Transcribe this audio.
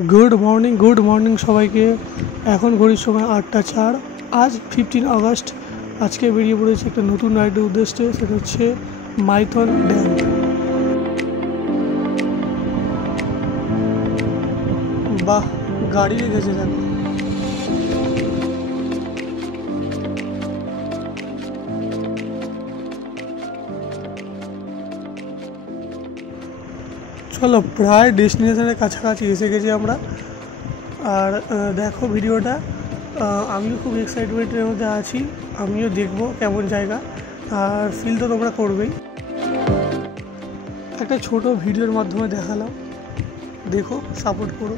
Good morning सबाई के एखन घड़िर समय 8टा 4। आज 15 আগস্ট। आज के बेरिए पड़े एक नतून राइडर उद्देश्य सेटा होच्छे माइथन डैम। बाह गाड़ी রেখেছে দেখো। चलो प्राय डेस्टिनेशনের কাছাকাছি এসে গেছি আমরা। আর দেখো ভিডিওটা, আমিও খুব এক্সাইটমেন্টের মধ্যে আছি। আমিও দেখবো কেমন জায়গা, আর ফিল তো তোমরা করবেই। একটা ছোট ভিডিওর মাধ্যমে দেখালাম, দেখো সাপোর্ট করো।